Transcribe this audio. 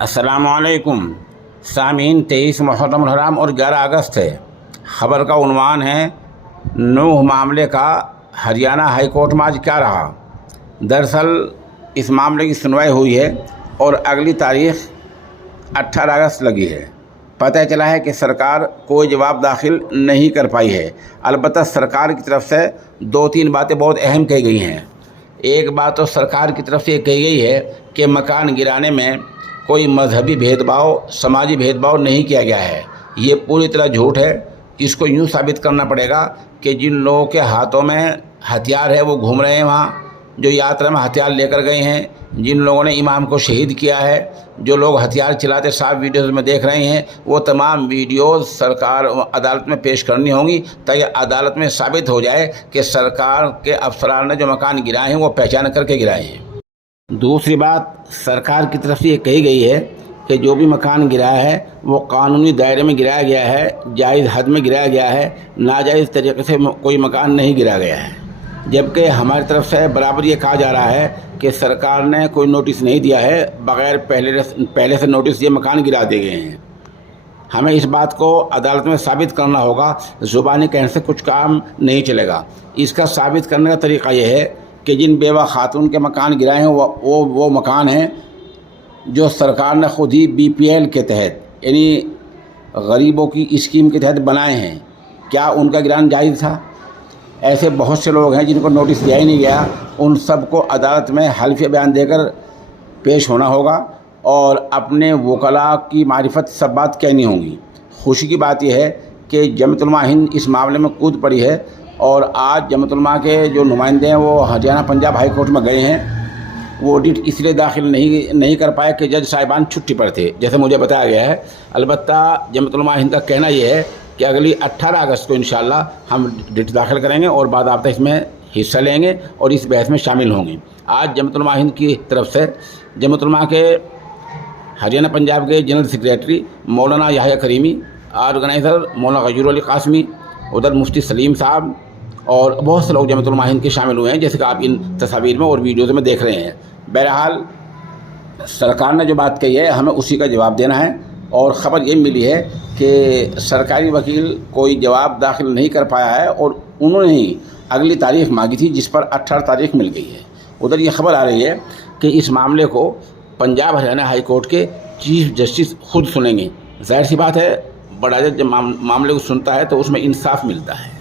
السلام علیکم سامعین، 23 محرم الحرام اور 11 اگست ہے۔ خبر کا عنوان ہے نوح معاملے کا ہریانہ ہائی کورٹ میں آج کیا رہا۔ دراصل اس معاملے کی سنوائی ہوئی ہے اور اگلی تاریخ 18 اگست لگی ہے۔ پتہ چلا ہے کہ سرکار کوئی جواب داخل نہیں کر پائی ہے۔ البتہ سرکار کی طرف سے 2-3 باتیں بہت اہم کہی گئی ہیں۔ ایک بات تو سرکار کی طرف سے یہ کہی گئی ہے کہ مکان گرانے میں کوئی مذہبی بھید بھاؤ، سماجی بھید بھاؤ نہیں کیا گیا ہے۔ یہ پوری طرح جھوٹ ہے۔ اس کو یوں ثابت کرنا پڑے گا کہ جن لوگوں کے ہاتھوں میں ہتھیار ہے وہ گھوم رہے ہیں وہاں، جو یاترا میں ہتھیار لے کر گئے ہیں، جن لوگوں نے امام کو شہید کیا ہے، جو لوگ ہتھیار چلاتے صاحب ویڈیوز میں دیکھ رہے ہیں، وہ تمام ویڈیوز سرکار عدالت میں پیش کرنی ہوں گی تاکہ عدالت میں ثابت ہو جائے کہ سرکار کے افسران نے جو مکان گرائے ہیں وہ پہچان کر کے گرائے ہیں۔ دوسری بات، سرکار کی طرف سے یہ کہی گئی ہے کہ جو بھی مکان گرایا ہے وہ قانونی دائرے میں گرایا گیا ہے، جائز حد میں گرایا گیا ہے، ناجائز طریقے سے کوئی مکان نہیں گرایا گیا ہے۔ جبکہ ہماری طرف سے برابر یہ کہا جا رہا ہے کہ سرکار نے کوئی نوٹس نہیں دیا ہے، بغیر پہلے سے نوٹس دیے مکان گرا دیے گئے ہیں۔ ہمیں اس بات کو عدالت میں ثابت کرنا ہوگا، زبانی کہنے سے کچھ کام نہیں چلے گا۔ اس کا ثابت کرنے کا طریقہ یہ ہے کہ جن بیوہ خاتون کے مکان گرائے ہیں وہ مکان ہیں جو سرکار نے خود ہی BPL کے تحت، یعنی غریبوں کی اسکیم کے تحت بنائے ہیں۔ کیا ان کا گرانا جائز تھا؟ ایسے بہت سے لوگ ہیں جن کو نوٹس دیا ہی نہیں گیا، ان سب کو عدالت میں حلفیہ بیان دے کر پیش ہونا ہوگا اور اپنے وکلاء کی معرفت سب بات کہنی ہوں گی۔ خوشی کی بات یہ ہے کہ جمعیت علماء ہند اس معاملے میں کود پڑی ہے اور آج جمعیت علماء کے جو نمائندے ہیں وہ ہریانہ پنجاب ہائی کورٹ میں گئے ہیں۔ وہ آڈٹ اس لیے داخل نہیں کر پائے کہ جج صاحبان چھٹی پر تھے، جیسے مجھے بتایا گیا ہے۔ البتہ جمعیت علماء ہند کا کہنا یہ ہے کہ اگلی 18 اگست کو انشاءاللہ ہم ڈٹ داخل کریں گے اور باضابطہ اس میں حصہ لیں گے اور اس بحث میں شامل ہوں گے۔ آج جمعیت علماء ہند کی طرف سے جمعیت علماء کے ہریانہ پنجاب کے جنرل سیکریٹری مولانا یحییٰ کریمی، آرگنائزر مولانا غیور علی قاسمی، ادھر مفتی سلیم صاحب اور بہت سے لوگ جمعیت علماء ہند کے شامل ہوئے ہیں، جیسے کہ آپ ان تصاویر میں اور ویڈیوز میں دیکھ رہے ہیں۔ بہرحال سرکار نے جو بات کہی ہے ہمیں اسی کا جواب دینا ہے، اور خبر یہ ملی ہے کہ سرکاری وکیل کوئی جواب داخل نہیں کر پایا ہے اور انہوں نے ہی اگلی تاریخ مانگی تھی جس پر 18 تاریخ مل گئی ہے۔ ادھر یہ خبر آ رہی ہے کہ اس معاملے کو پنجاب ہریانہ ہائی کورٹ کے چیف جسٹس خود سنیں گے۔ ظاہر سی بات ہے، بڑا جج جب معاملے کو سنتا ہے تو اس میں انصاف ملتا ہے۔